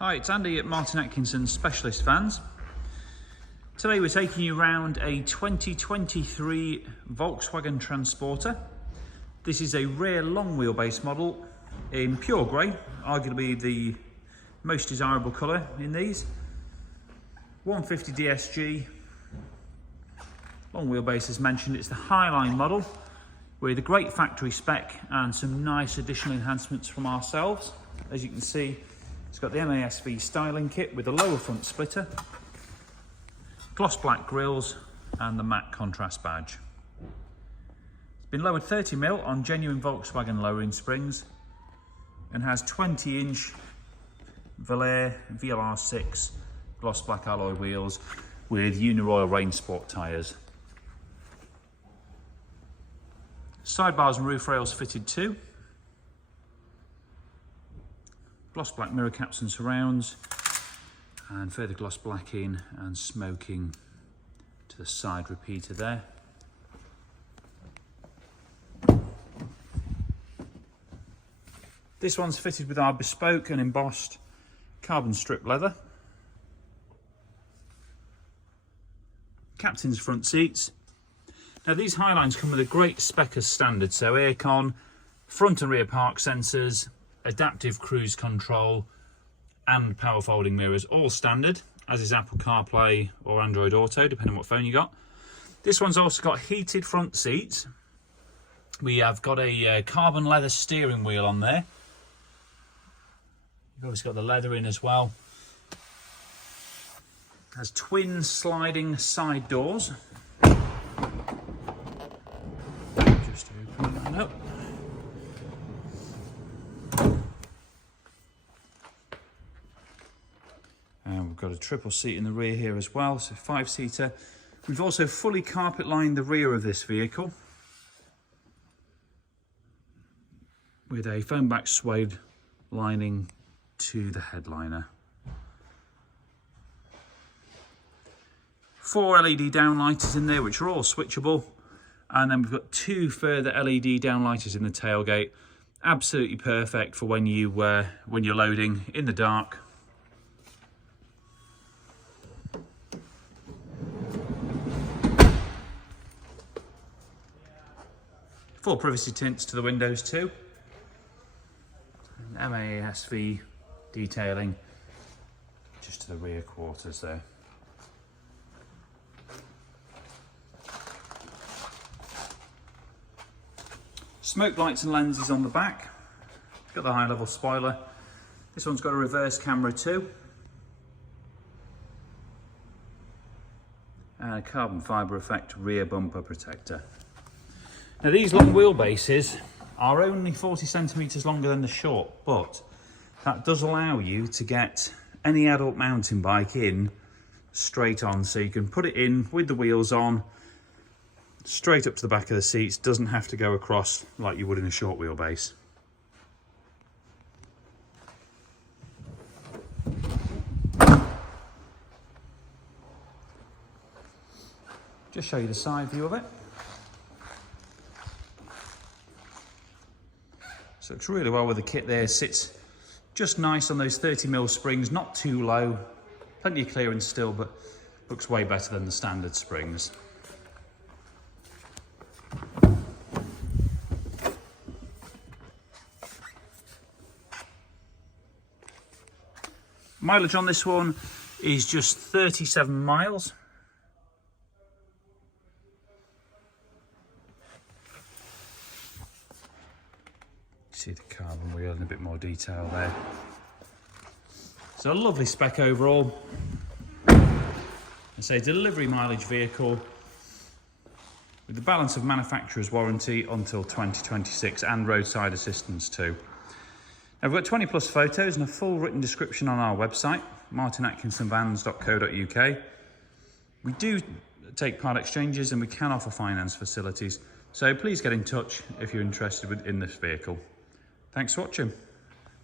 Hi, it's Andy at Martin Atkinson's Specialist Vans. Today we're taking you around a 2023 Volkswagen Transporter. This is a rear long wheelbase model in pure grey, arguably the most desirable colour in these. 150 DSG, long wheelbase as mentioned. It's the Highline model with a great factory spec and some nice additional enhancements from ourselves. As you can see, it's got the MASV styling kit with a lower front splitter, gloss black grills and the matte contrast badge. It's been lowered 30mm on genuine Volkswagen lowering springs and has 20-inch Velar VLR6 gloss black alloy wheels with Uniroyal Rain Sport tyres. Sidebars and roof rails fitted too. Gloss black mirror caps and surrounds, and further gloss blacking and smoking to the side repeater there. This one's fitted with our bespoke and embossed carbon strip leather. Captain's front seats. Now these Highlines come with a great spec as standard, so aircon, front and rear park sensors, adaptive cruise control and power folding mirrors, all standard, as is Apple CarPlay or Android Auto, depending on what phone you got. This one's also got heated front seats. We have got a carbon leather steering wheel on there. You've obviously got the leather in as well. It has twin sliding side doors. Just open that up. And we've got a triple seat in the rear here as well, so 5-seater. We've also fully carpet lined the rear of this vehicle with a foam back suede lining to the headliner. 4 LED downlighters in there, which are all switchable, and then we've got 2 further LED downlighters in the tailgate. Absolutely perfect for when you're loading in the dark. Full privacy tints to the windows too. And MASV detailing just to the rear quarters there. Smoke lights and lenses on the back. Got the high level spoiler. This one's got a reverse camera too. And a carbon fibre effect rear bumper protector. Now these long wheelbases are only 40 centimetres longer than the short, but that does allow you to get any adult mountain bike in straight on, so you can put it in with the wheels on, straight up to the back of the seats, doesn't have to go across like you would in a short wheelbase. Just show you the side view of it. So it's really well with the kit there, sits just nice on those 30mm springs, not too low, plenty of clearance still, but looks way better than the standard springs. Mileage on this one is just 37 miles. See the carbon wheel in a bit more detail there. So a lovely spec overall. It's a delivery mileage vehicle with the balance of manufacturer's warranty until 2026 and roadside assistance too. Now we've got 20 plus photos and a full written description on our website, martinatkinsonvans.co.uk. We do take part exchanges and we can offer finance facilities. So please get in touch if you're interested in this vehicle. Thanks for watching.